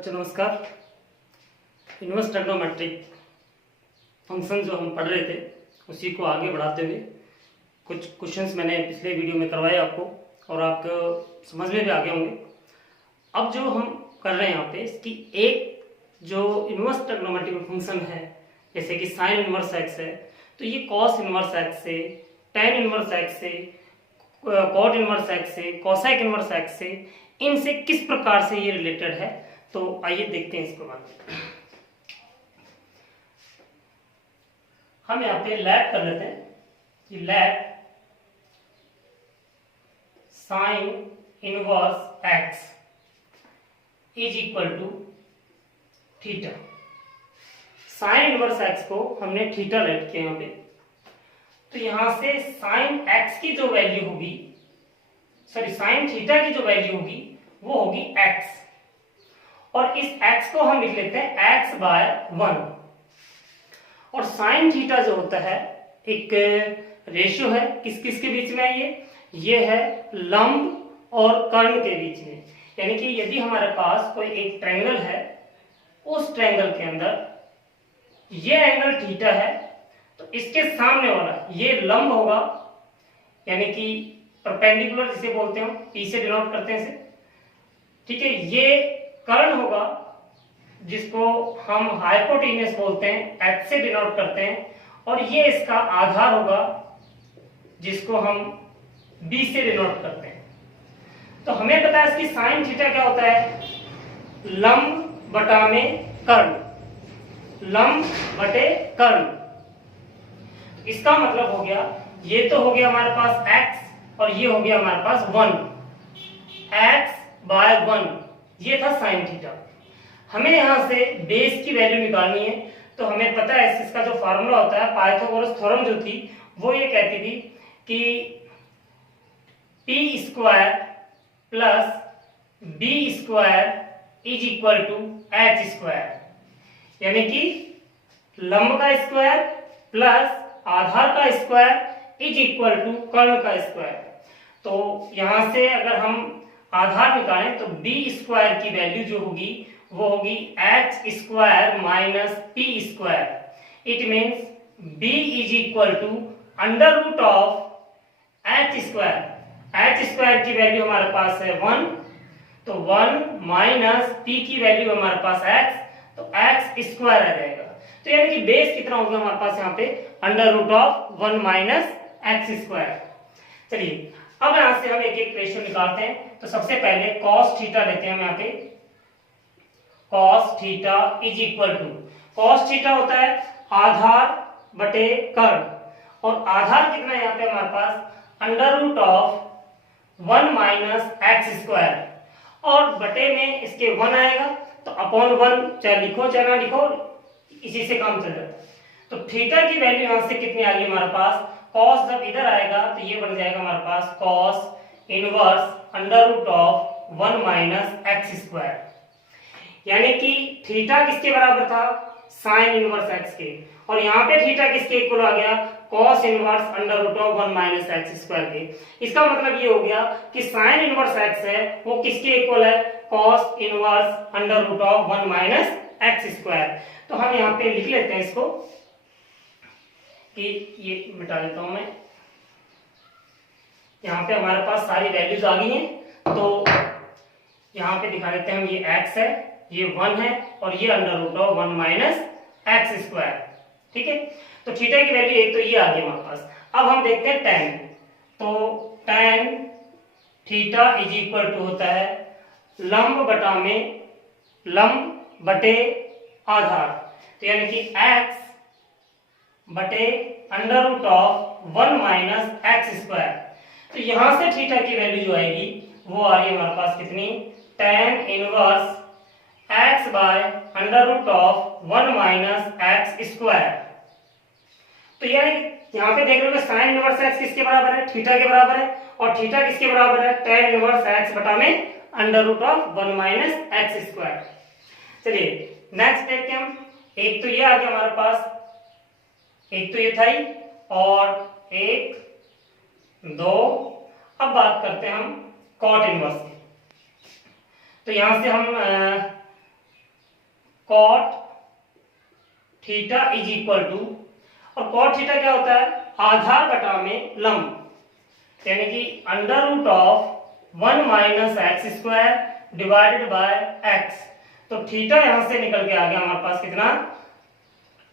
बच्चों नमस्कार। Inverse trigonometric function जो हम पढ़ रहे थे उसी को आगे बढ़ाते हुए कुछ क्वेश्चंस मैंने पिछले वीडियो में करवाए आपको और आपको समझ में भी आ गए होंगे। अब जो हम कर रहे हैं यहाँ पे इसकी एक जो इनवर्स ट्रिग्नोमेट्रिक फंक्शन है, जैसे कि साइन इनवर्स एक्स है तो ये कॉस इनवर्स एक्स से, टेन इनवर्स एक्स से, कॉट इनवर्स एक्स से, कोसेक इनवर्स एक्स से, इनसे किस प्रकार से ये रिलेटेड है। तो आइए देखते हैं इसके बाद। हम यहाँ पे लेट कर लेते हैं कि let sine inverse x is equal to theta. Sine inverse x को हमने थीटा लेट किया यहाँ पे, तो यहां से साइन एक्स की जो वैल्यू होगी, सॉरी साइन थीटा की जो वैल्यू होगी वो होगी एक्स, और इस x को हम लिख लेते हैं x बाय 1। और साइन थीटा जो होता है एक रेशियो है, किस किस के बीच में है ये है लंब और कर्ण के बीच में। यानी कि यदि हमारे पास कोई एक ट्रायंगल है, उस ट्रायंगल के अंदर ये एंगल थीटा है तो इसके सामने वाला ये लंब होगा, यानी कि परपेंडिकुलर जिसे बोलते हैं, P से डिनोट करते हैं इसे, ठीक है। ये कर्ण होगा जिसको हम हाइपोटेन्यूस बोलते हैं, H से डिनोट करते हैं, और ये इसका आधार होगा जिसको हम B से डिनोट करते हैं। तो हमें पता है इसकी साइन थीटा क्या होता है, लंब बटा में कर्ण, लंब बटे कर्ण। इसका मतलब हो गया, ये तो हो गया हमारे पास x और ये हो गया हमारे पास 1, x बाय 1, ये था साइन थीटा। हमें यहां से बेस की वैल्यू निकालनी है, तो हमें पता है इसका जो फार्मूला होता है, पाइथागोरस थ्योरम जो थी वो ये कहती थी कि p square plus b square is equal to h square, यानी कि लंब का स्क्वायर प्लस आधार का स्क्वायर इज इक्वल टू कर्ण का स्क्वायर। तो यहां से अगर हम आधार निकालें तो b स्क्वायर की वैल्यू जो होगी वो होगी h square minus p square. It means b is equal to under root of h square. h square की वैल्यू हमारे पास है 1, तो 1 माइनस p की वैल्यू हमारे पास x, तो x स्क्वायर आ जाएगा। तो यानी कि बेस कितना होगा हमारे पास यहाँ पे, under root of 1 minus x square. चलिए अब यहां से हम एक एक रेशियो निकालते हैं। तो सबसे पहले cos थीटा लेते हैं हम यहाँ पे, cos theta is equal to, cos theta होता है आधार बटे कर्ण, और आधार कितना है यहाँ पे हमारे पास, under root of 1 minus x square, और बटे में इसके 1 आएगा तो अपॉन 1, चाहे लिखो चाहे ना लिखो, इसी से काम चल जाता है। तो थीटा की वैल्यू यहां से कितनी आ गई हमारे पास, cos जब इधर आएगा तो ये बन जाएगा हमारे पास cos inverse under root of 1 minus x square, यानी कि थीटा किसके बराबर था, साइन इनवर्स एक्स के, और यहाँ पे थीटा किसके इक्वल आ गया, cos inverse under root of 1 minus x square के। इसका मतलब ये हो गया कि साइन इनवर्स एक्स है वो किसके इक्वल है, cos inverse under root of 1 minus x square. तो हम यहाँ पे लिख लेते हैं इसको, कि ये मिटा देता हूं मैं, यहाँ पे हमारे पास सारी वैल्यूज आ गई हैं, तो यहाँ पे दिखा देते हैं हम, ये x है, ये 1 है, और ये under root of 1 minus x square, ठीक है। तो थीटा की वैल्यू एक तो ये आ गई हमारे पास। अब हम देखते हैं tan, तो tan theta is equal to होता है लंब बटा में लंब बटे आधार, तो यानी कि x बटे under root of 1 minus x square. तो यहां से थीटा की वैल्यू जो आएगी वो आ रही है हमारे पास कितनी, tan inverse x by under root of 1 minus x square. तो यहाँ पे देख रहे हो साइन इनवर्स x किसके बराबर है, थीटा के बराबर है, और थीटा किसके बराबर है, tan इनवर्स x बटा में under root of 1 minus x square. चलिए नेक्स्ट देखते हैं हम, एक तो ये आ गया हमारे पास, एक तो ये था ही, और 1 2, अब बात करते हैं हम कॉट इनवर्स की। तो यहां से हम cot theta is equal to, और कॉट थीटा क्या होता है, आधार बटा में लंब, यानी कि under root of 1 minus x square divided by x. तो थीटा यहां से निकल के आ गया हमारे पास कितना,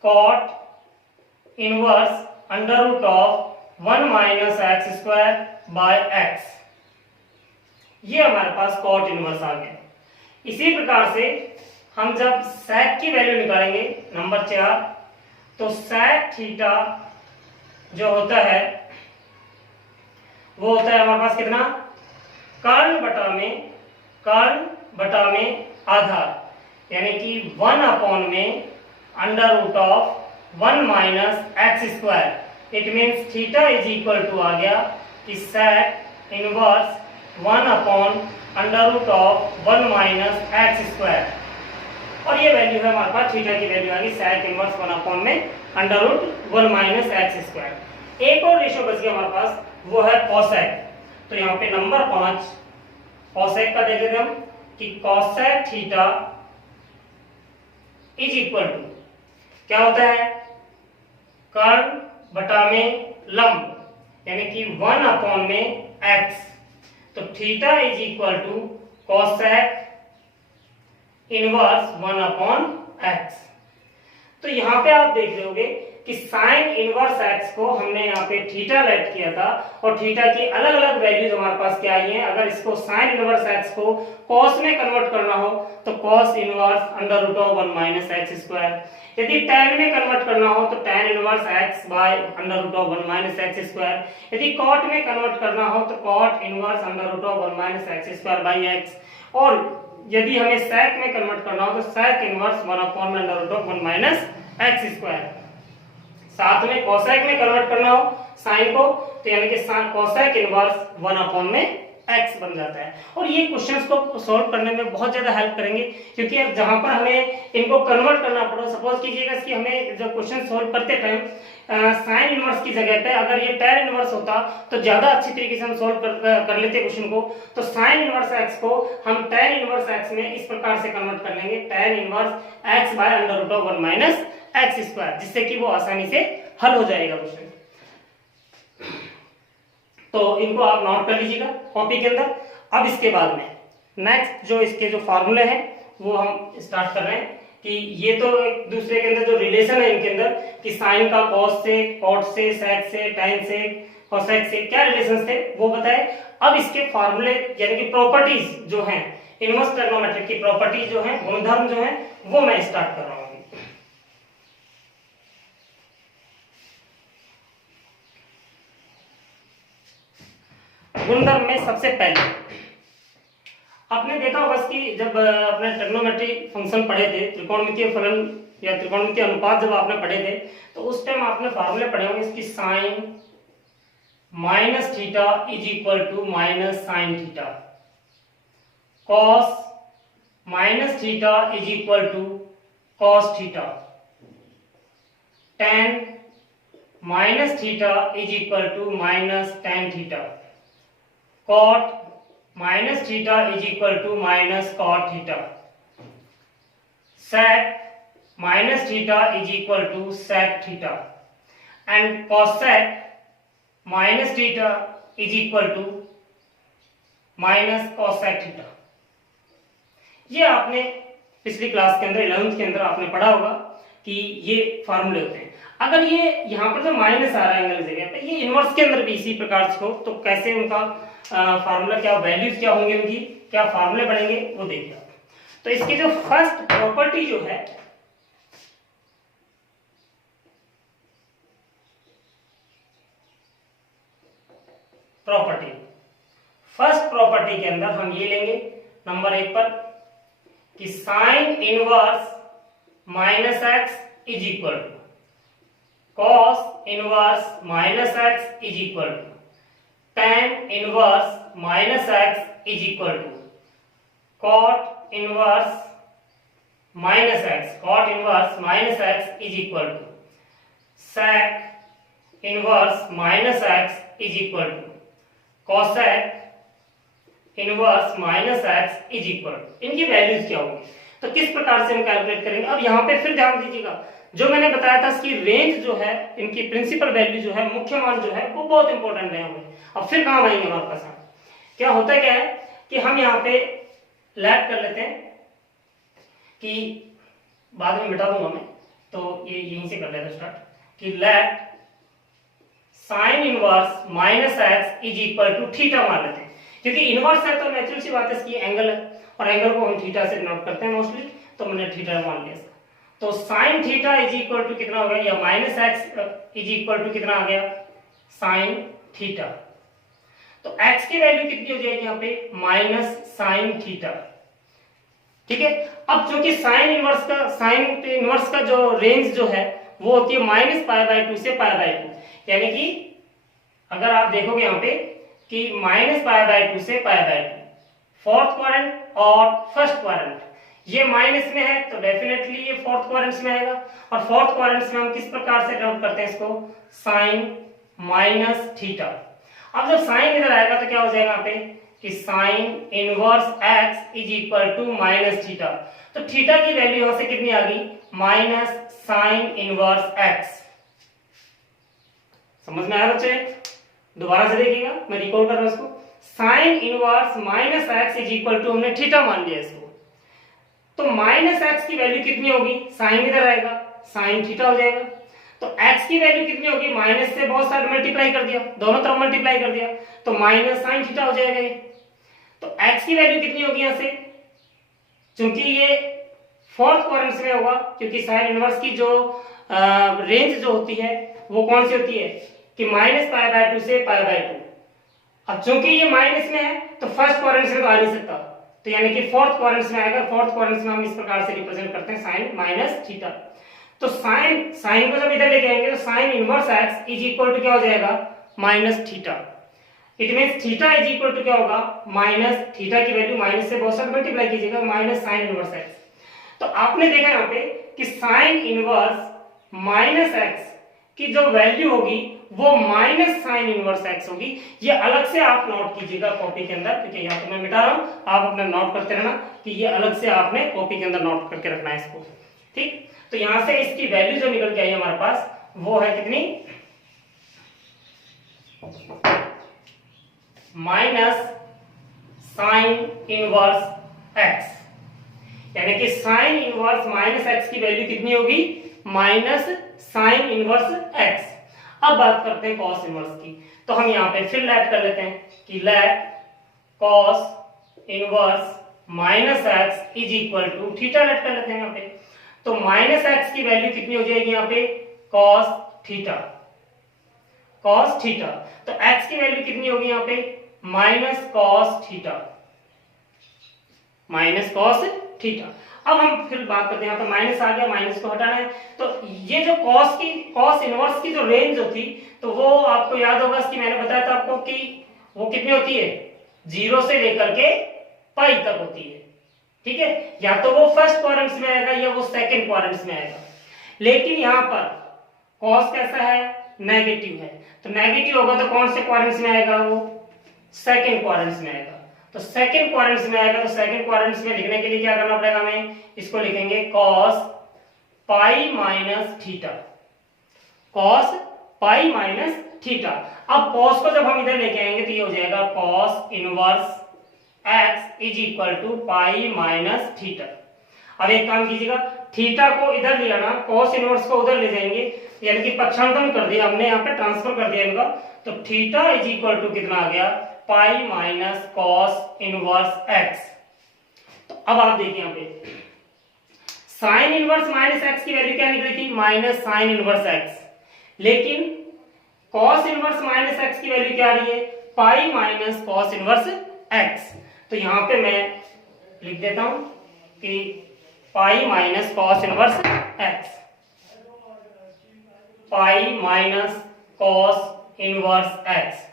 cot inverse under root of 1 minus x square by x. ये हमारे पास कॉट इनवर्स आ गया। इसी प्रकार से हम जब sec की वैल्यू निकालेंगे नंबर 4, तो sec थीटा जो होता है वो होता है हमारे पास कितना, कर्ण बटा में आधार, यानी कि 1 अपॉन में under root of 1 minus x square. It means theta is equal to आ गया कि sec inverse 1 upon under root of 1 minus x square, और ये वैल्यू है हमारे पास, थीटा की वैल्यू आ गई sec इनवर्स 1 अपॉन में under root 1 minus x square. एक और रेशियो बच गया हमारे पास, वो है cosec। तो यहाँ पे नंबर 5 cosec का देख लेते हम कि cosec theta is equal to क्या होता है, कर्ण बटा में लंब, यानी कि 1 अपॉन में x। तो theta is equal to cosec inverse 1 upon x। तो यहाँ पे आप देख रहे होगे कि साइन इनवर्स x को हमने यहाँ पे थीटा लेट किया था, और थीटा की अलग अलग वैल्यूज हमारे पास क्या आई हैं। अगर इसको साइन इनवर्स x को cos में कन्वर्ट करना हो तो cos inverse under root of 1 minus x square, यदि tan में कन्वर्ट करना हो तो tan inverse x by under root of 1 minus x square, यदि cot में कन्वर्ट करना हो तो cot inverse under root of 1 minus x square by x, और यदि हमें sec में कन्वर्ट करना हो तो sec inverse 1 upon under root of 1 minus x square. साथ में cosec में कन्वर्ट करना हो साइन को, तो यानी कि cosec इनवर्स 1 अपॉन में x बन जाता है। और ये क्वेश्चंस को सॉल्व करने में बहुत ज्यादा हेल्प करेंगे, क्योंकि अब जहां पर हमें इनको कन्वर्ट करना पड़ो, सपोज कीजिएगा कि हमें जब क्वेश्चन सॉल्व करते टाइम साइन इनवर्स की जगह पे अगर ये tan इनवर्स होता तो ज्यादा अच्छी तरीके से हम सॉल्व कर लेते क्वेश्चन को। तो साइन इनवर्स x को हम tan इनवर्स x में इस प्रकार से कन्वर्ट कर लेंगे, tan inverse x by under root of 1 minus x square, जिससे कि वो आसानी से हल हो जाएगा क्वेश्चन। तो इनको आप नोट कर लीजिएगा कॉपी के अंदर। अब इसके बाद में नेक्स्ट जो इसके जो फार्मूले हैं वो हम स्टार्ट कर रहे हैं कि ये तो एक दूसरे के अंदर जो रिलेशन है इनके अंदर कि साइन का cos से, cot से, sec से, tan से, cosec से क्या रिलेशन थे वो बताए। अब इसके फार्मूले यानी कि प्रॉपर्टीज जो हैं, इनवर्स ट्रिग्नोमेट्रिक की प्रॉपर्टीज जो हैं, गुणधर्म जो हैं, वो मैं स्टार्ट कर रहा हूँ। गुणधर्म में सबसे पहले आपने देखा होगा कि जब अपने ट्रिग्नोमेट्री फंक्शन पढ़े थे, त्रिकोणमितीय फलन या त्रिकोणमितीय अनुपात जब आपने पढ़े थे, तो उस टाइम आपने फार्मूले पढ़े होंगे इसकी sine minus theta is equal to minus sine theta, cos minus theta is equal to cos theta, tan minus theta is equal to minus tan theta, cot minus theta is equal to minus cot theta, sec minus theta is equal to sec theta, and cosec minus theta is equal to minus cosec theta। ये आपने पिछली class के अंदर 11th के अंदर आपने पढ़ा होगा कि ये फार्मूले होते हैं। अगर ये यहाँ पर जो माइनस आ रहा है एंगल जगह पे, ये इनवर्स के अंदर भी इसी प्रकार से हो तो कैसे उनका फार्मूला क्या, वैल्यूज क्या होंगे, उनकी क्या फार्मूले बनेंगे वो देखिए आप। तो इसकी जो फर्स्ट प्रॉपर्टी जो है फर्स्ट प्रॉपर्टी के अंदर हम ये लेंगे नंबर 1 पर कि sine inverse minus x is equal to cos inverse minus x is equal to tan inverse minus x is equal to cot inverse minus x is equal to sec inverse minus x is equal to cosec inverse minus x is equal to. इनकी values क्या होगी? तो किस प्रकार से हम calculate करेंगे। अब यहाँ पे फिर ध्यान दीजिएगा, जो मैंने बताया था इसकी रेंज जो है, इनकी प्रिंसिपल वैल्यू जो है, मुख्य मान जो है, वो बहुत इंपॉर्टेंट है हमें। अब फिर काम आएंगे हमारे पास। क्या होता है, क्या है कि हम यहाँ पे लैट कर लेते हैं, कि बाद में मिटा दूंगा मैं, तो ये यहीं से कर लेते स्टार्ट, कि let sine inverse minus x is equal to theta मान लेते हैं, क्योंकि इनवर्स है तो नेचुरल सी बात है इसकी एंगल है, और एंगल को हम थीटा से नोट करते हैं मोस्टली, तो मैंने थीटा मान लिया इसका। तो sine theta is equal to कितना हो गया, या minus x is equal to कितना आ गया, साइन थीटा। तो x की वैल्यू कितनी हो जाएगी यहाँ पे, माइनस साइन थीटा। ठीक है, अब जो कि साइन इनवर्स का जो रेंज जो है वो होती है माइनस पाई बाय 2 से पाई बाय 2, यानी कि अगर आप देखोगे यहाँ पे कि माइनस पाई बाय 2 से पाई बाय 2, फोर्थ क्वाड्रेंट और फर्स्ट क्वाड्रेंट ये माइनस में है, तो डेफिनेटली ये फोर्थ क्वाड्रेंट में आएगा। और फोर्थ क्वाड्रेंट में हम किस प्रकार से नोट करते हैं इसको, साइन माइनस थीटा। अब जब साइन इधर आएगा तो क्या हो जाएगा यहाँ पे, कि sine inverse x is equal to minus theta. तो थीटा की वैल्यू यहां से कितनी आ गई, माइनस साइन इनवर्स x। समझ में आया बच्चे, दोबारा से देखिएगा, मैं रिकॉल कर रहा हूं इसको। Sine inverse minus x is equal to, हमने थीटा मान लिया इसको, तो माइनस एक्स की वैल्यू कितनी होगी, साइन इधर आएगा, साइन थीटा हो जाएगा। तो x की वैल्यू कितनी होगी, माइनस से बहुत सारा मल्टीप्लाई कर दिया, दोनों तरफ मल्टीप्लाई कर दिया, तो माइनस साइन थीटा हो जाएगा ये। तो x की वैल्यू कितनी होगी यहाँ से, क्योंकि ये फोर्थ क्वाड्रेंट में होगा, क्योंकि साइन इनवर्स की जो रेंज जो होती है वो कौन सी होती है, कि माइनस पाई बाय 2 से पाई बाय 2। अब चूंकि ये माइनस में है तो फर्स्ट क्वाड्रेंट में तो आ नहीं सकता, तो यानी कि फोर्थ क्वाड्रेंट में आएगा। फोर्थ क्वाड्रेंट में हम इस प्रकार से रिप्रेजेंट करते हैं साइन माइनस थीटा। तो साइन को जब इधर लेके आएंगे तो sine inverse x is equal to क्या हो जाएगा, minus theta. It means theta is equal to क्या होगा, माइनस थीटा की वैल्यू माइनस से बहुत सारा मल्टीप्लाई कीजिएगा, माइनस साइन इनवर्स एक्स। तो आपने देखा यहाँ पे कि साइन इनवर्स माइनस एक्स की जो वैल्यू होगी वो माइनस साइन इनवर्स एक्स होगी। ये अलग से आप नोट कीजिएगा कॉपी के अंदर, क्योंकि यहाँ तो मैं मिटा रहा हूँ, आप अपना नोट करते रहना कि ये अलग से आपने कॉपी के अंदर नोट करके रखना है इसको। ठीक, तो यहां से इसकी वैल्यू जो निकल के आई हमारे पास वो है कितनी, माइनस साइन इनवर्स एक्स, यानी कि साइन इनवर्स माइनस एक्स की वैल्यू कितनी होगी, माइनस साइन इनवर्स एक्स। अब बात करते हैं कॉस इनवर्स की, तो हम यहाँ पे फिर लेट कर लेते हैं कि let cos inverse minus x is equal to theta. Let कर लेते हैं यहाँ पे, तो माइनस एक्स की वैल्यू कितनी हो जाएगी यहाँ पे, कॉस थीटा, कॉस थीटा। तो एक्स की वैल्यू कितनी होगी यहाँ पे, minus cos theta, minus cos theta. अब हम फिर बात करते हैं, यहाँ पे माइनस आ गया, माइनस को हटाना है। तो ये जो कॉस इनवर्स की जो रेंज होती, तो वो आपको याद होगा कि मैंने बताया था आपको कि वो कितनी होती है, 0 से लेकर के पाई तक होती है। ठीक है, या तो वो फर्स्ट क्वाड्रेंट में आएगा या वो सेकंड क्वाड्रेंट में आएगा। लेकिन यहाँ पर कॉस कैसा है, नेगेटिव है, तो नेगेटिव होगा तो कौन से क्वाड्रेंट में आएगा, वो सेकंड क्वाड्रेंट में आएगा। तो सेकंड क्वाड्रेंट में आएगा, तो सेकंड क्वाड्रेंट में लिखने के लिए क्या करना पड़ेगा हमें, इसको लिखेंगे cos pi minus theta, cos pi minus theta. अब कॉस को जब हम इधर लेके आएंगे तो ये हो जाएगा cos inverse x is equal to pi minus theta. अब एक काम कीजिएगा, थीटा को इधर ले आना, कॉस इनवर्स को उधर ले जाएंगे, यानी कि पक्षांतरण कर दिया हमने, यहाँ पे ट्रांसफर कर दिया इनका। तो थीटा इज इक्वल टू कितना आ गया, pi minus cos inverse x। तो अब आप देखिए यहाँ पे साइन इनवर्स माइनस x की वैल्यू क्या निकली थी, माइनस साइन इनवर्स x, लेकिन कॉस इनवर्स माइनस x की वैल्यू क्या आ रही है, pi minus cos inverse x। तो यहां पे मैं लिख देता हूं कि pi minus cos inverse x, pi minus cos inverse x।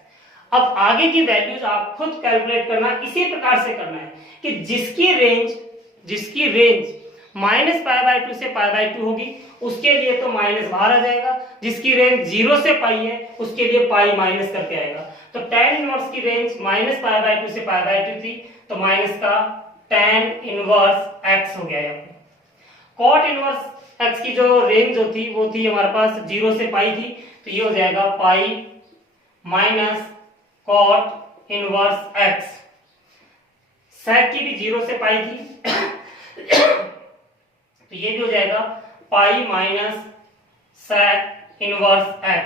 अब आगे की वैल्यूज आप खुद कैलकुलेट करना, इसी प्रकार से करना है कि जिसकी रेंज माइनस पाई बाय 2 से पाई बाय 2 होगी उसके लिए तो माइनस बाहर आ जाएगा, जिसकी रेंज 0 से पाई है उसके लिए पाई माइनस करके आएगा। तो tan इनवर्स की रेंज माइनस पाई बाय 2 से पाई बाय 2 थी, तो माइनस का tan इनवर्स x हो गया यहाँ पे। cot इनवर्स x की जो रेंज जो थी वो थी हमारे पास 0 से पाई थी, तो ये हो जाएगा pi minus cot inverse x। sec की भी 0 से पाई थी तो ये भी हो जाएगा pi minus sec inverse x।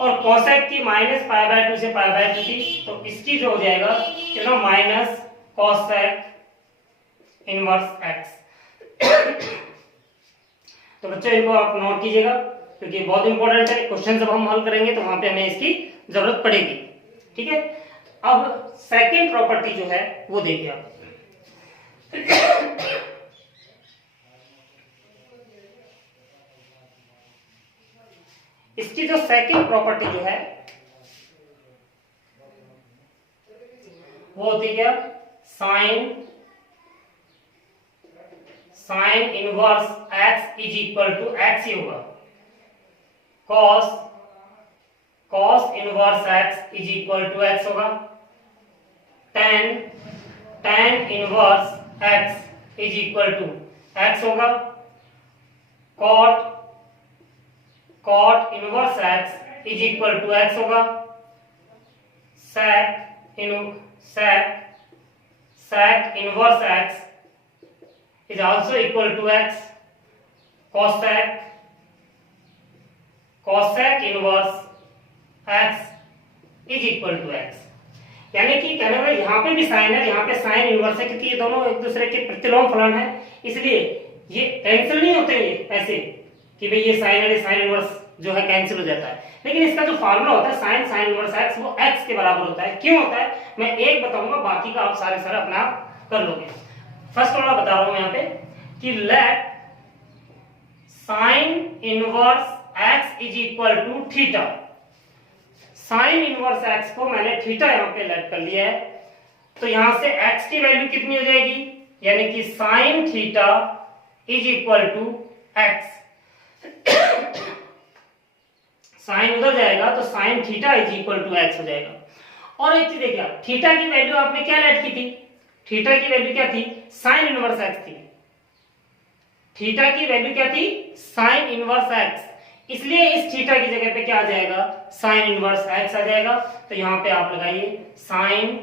और cosec की माइनस पाई बाय 2 से पाई बाय 2 थी, तो इसकी जो हो जाएगा कितना माइनस cosec इनवर्स x। तो बच्चों इनको आप नोट कीजिएगा क्योंकि बहुत इंपॉर्टेंट है, क्वेश्चन जब हम हल करेंगे तो वहां पे हमें इसकी जरूरत पड़ेगी। ठीक है, अब सेकंड प्रॉपर्टी जो है वो देखिए आप। इसकी जो सेकंड प्रॉपर्टी जो है वो होती है क्या, sine inverse x is equal to x ही होगा, cos inverse x is equal to x होगा, tan inverse x is equal to x होगा, cot inverse x is equal to x होगा, sec inverse x is also equal to x, cosec inverse x is equal to x। यानी कि कहने वाला यहाँ पे भी साइन है, यहाँ पे साइन इनवर्स है, क्योंकि ये दोनों एक दूसरे के प्रतिलोम फलन है, इसलिए ये कैंसिल नहीं होते ये ऐसे कि भाई ये साइन है साइन इनवर्स जो है कैंसिल हो जाता है। लेकिन इसका जो फार्मूला होता है साइन इनवर्स x वो x के बराबर होता है। क्यों होता है मैं एक बताऊंगा, बाकी का आप सारे अपने आप कर लोगे। फर्स्ट वाला बता रहा हूं यहाँ पे कि let sine inverse x is equal to theta. Sine inverse x को मैंने थीटा यहाँ पे लेट कर लिया है, तो यहां से x की वैल्यू कितनी हो जाएगी, यानी कि sine theta is equal to x। Sine उधर जाएगा तो sine theta is equal to x हो जाएगा। और एक चीज देखिए, थीटा की वैल्यू आपने क्या लेट की थी, थीटा की वैल्यू क्या थी, साइन इनवर्स x थी। थीटा की वैल्यू क्या थी, साइन इनवर्स x, इसलिए इस थीटा की जगह पे क्या आ जाएगा, साइन इनवर्स x आ जाएगा। तो यहाँ पे आप लगाइए sine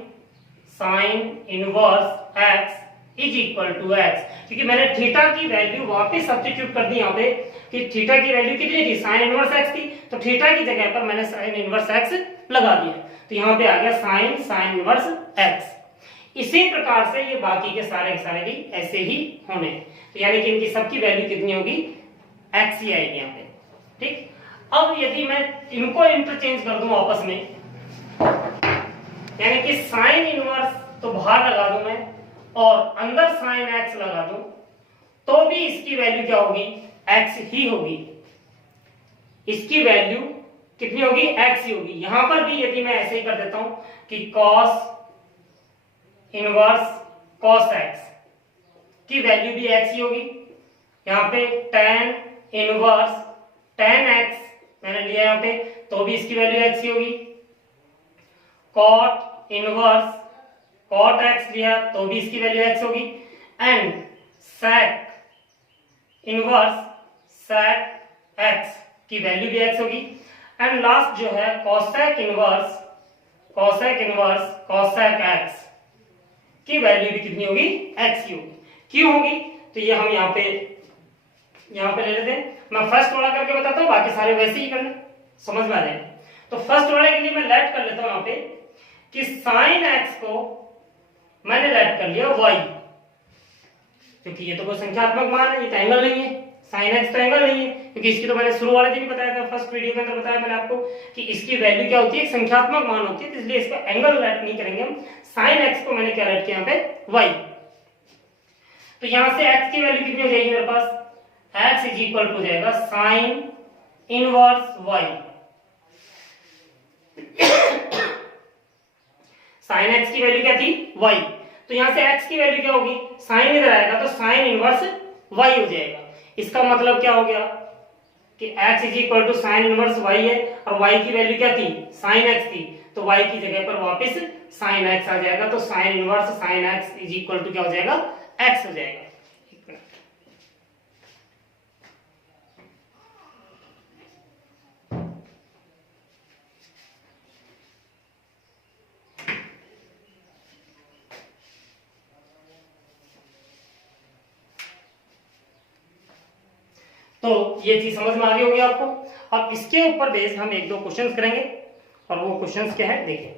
inverse x is equal to x, क्योंकि मैंने थीटा की वैल्यू वापस सब्स्टिट्यूट कर दी यहाँ पे कि थीटा की वैल्यू कितनी थी, साइन इनवर्स x थी, तो थीटा की जगह पर मैंने साइन इनवर्स x लगा दिया, तो यहाँ पे आ गया साइन इनवर्स x। इसी प्रकार से ये बाकी के सारे भी ऐसे ही होने, तो यानी कि इनकी सबकी वैल्यू कितनी होगी, x ही आएगी यहाँ पे। ठीक, अब यदि मैं इनको इंटरचेंज कर दूं आपस में, यानी कि साइन इनवर्स तो बाहर लगा दूं मैं और अंदर साइन x लगा दूं, तो भी इसकी वैल्यू क्या होगी, x ही होगी। इसकी वैल्यू कितनी होगी, x ही होगी। यहां पर भी यदि मैं ऐसे ही कर देता हूं कि cos इनवर्स cos x की वैल्यू भी x ही होगी। यहाँ पे tan इनवर्स tan x मैंने लिया यहाँ पे, तो भी इसकी वैल्यू x ही होगी। cot इनवर्स cot x लिया तो भी इसकी वैल्यू x होगी। And sec inverse sec x की वैल्यू भी x होगी। एंड लास्ट जो है cosec इनवर्स cosec x की वैल्यू भी कितनी होगी, x की होगी। क्यों होगी, तो ये हम यहाँ पे ले लेते हैं। मैं फर्स्ट वाला करके बताता हूँ, बाकी सारे वैसे ही करने, समझ में आ जाए। तो फर्स्ट वाले के लिए मैं लेट कर लेता हूँ यहाँ पे कि साइन x को मैंने लेट कर लिया y, क्योंकि ये तो कोई संख्यात्मक मान है, ये तो एंगल नहीं है, साइन x तो एंगल नहीं है, क्योंकि इसकी तो मैंने शुरू वाले दिन बताया था, फर्स्ट वीडियो के अंदर बताया मैंने आपको कि इसकी वैल्यू क्या होती है, संख्यात्मक मान होती है, इसलिए इसका एंगल लेट नहीं करेंगे हम। साइन x को मैंने क्या लेट किया यहाँ पे, y। तो यहां से x की वैल्यू कितनी हो जाएगी मेरे पास, x इज इक्वल टू जाएगा sine inverse y। Sine x की वैल्यू क्या थी, y, तो यहां से x की वैल्यू क्या होगी, साइन इधर आएगा तो साइन इनवर्स y हो जाएगा। इसका मतलब क्या हो गया कि x is equal to sine inverse y है, और y की वैल्यू क्या थी, साइन x थी, तो y की जगह पर वापस साइन x आ जाएगा, तो sine inverse sine x is equal to क्या हो जाएगा, x हो जाएगा। तो ये चीज समझ में आ गई होगी आपको। अब इसके ऊपर बेस हम एक दो क्वेश्चंस करेंगे, और वो क्वेश्चंस क्या है देखिए।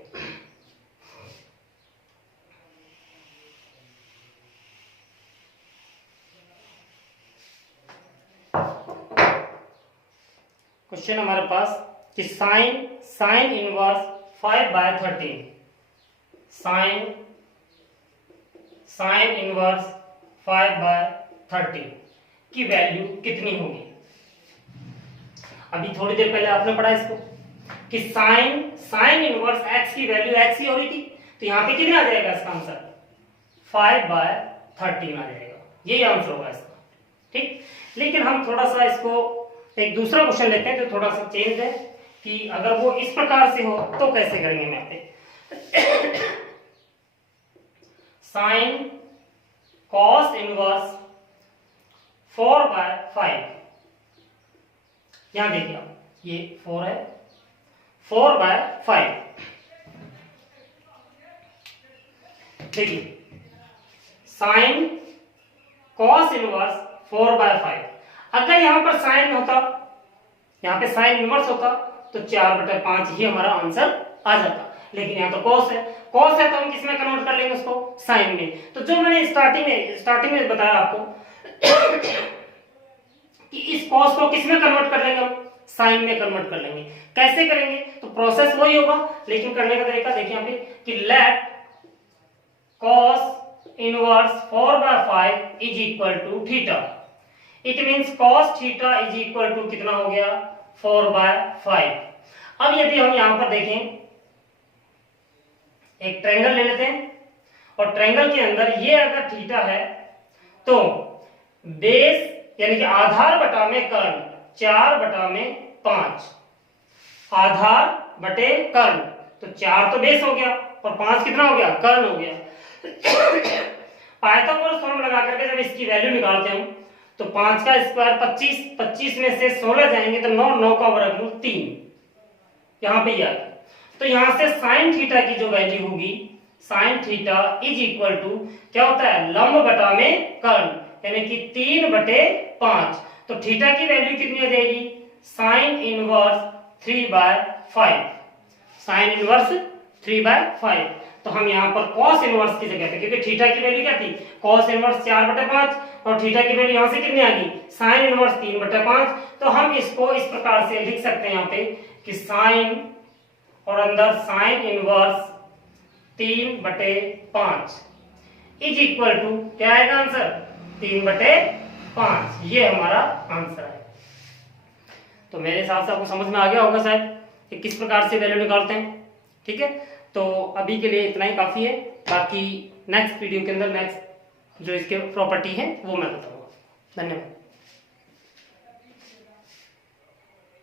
क्वेश्चन हमारे पास कि साइन इनवर्स 5/13, साइन इनवर्स 5/13 की वैल्यू कितनी होगी। अभी थोड़ी देर पहले आपने पढ़ा इसको कि साइन इनवर्स x की वैल्यू x ही हो रही थी, तो यहाँ पे कितना आ जाएगा इसका आंसर, 5/13 आ जाएगा, यही आंसर होगा इसका। ठीक, लेकिन हम थोड़ा सा इसको एक दूसरा क्वेश्चन लेते हैं जो थोड़ा सा चेंज है, कि अगर वो इस प्रकार से हो तो कैसे करेंगे। मैं पे साइन कॉस इनवर्स 4/5, यहां देखिए आप, ये 4 है, 4/5। देखिए साइन कॉस इनवर्स 4/5, अगर यहां पर साइन होता, यहां पे साइन इनवर्स होता तो 4/5 ही हमारा आंसर आ जाता, लेकिन यहाँ तो कॉस है, कॉस है तो हम किस में कन्वर्ट कर लेंगे उसको, साइन में। तो जो मैंने स्टार्टिंग में बताया आपको कि इस कॉस को किस में कन्वर्ट कर लेंगे, हम साइन में कन्वर्ट कर लेंगे। कैसे करेंगे, तो प्रोसेस वही होगा, लेकिन करने का तरीका देखिए यहाँ पे कि let cos inverse 4/5 is equal to theta. It means cos theta is equal to कितना हो गया, 4/5। अब यदि हम यहां पर देखें, एक ट्रायंगल ले लेते हैं, और ट्रायंगल के अंदर ये अगर थीटा है तो बेस यानी कि आधार बटा में कर्ण 4/5, आधार बटे कर्ण, तो 4 तो बेस हो गया और 5 कितना हो गया, कर्ण हो गया। पाइथागोरस फॉर्मूला लगा करके जब इसकी वैल्यू निकालते हैं तो 5 का स्क्वायर 25, 25 में से 16 जाएंगे तो 9, 9 का वर्गमूल 3, यहां पे ही आ गया। तो यहां से साइन थीटा की जो वैल्यू होगी, sine theta is equal to क्या होता है, लंब बटा में कर्ण, यानी कि 3/5। तो थीटा की वैल्यू कितनी आ जाएगी, साइन इनवर्स 3/5, साइन इनवर्स 3/5। तो हम यहाँ पर cos इनवर्स की जगह पे, क्योंकि थीटा की वैल्यू क्या थी, cos इनवर्स 4/5, और थीटा की वैल्यू यहाँ से कितनी आ गई, साइन इनवर्स 3/5। तो हम इसको इस प्रकार से लिख सकते हैं यहाँ पे कि साइन और अंदर sine inverse 3/5 is equal to क्या आएगा आंसर, 3/5। ये हमारा आंसर है। तो मेरे हिसाब से आपको समझ में आ गया होगा शायद कि किस प्रकार से वैल्यू निकालते हैं। ठीक है, तो अभी के लिए इतना ही काफी है, बाकी नेक्स्ट वीडियो के अंदर नेक्स्ट जो इसके प्रॉपर्टी है वो मैं बताऊंगा। धन्यवाद।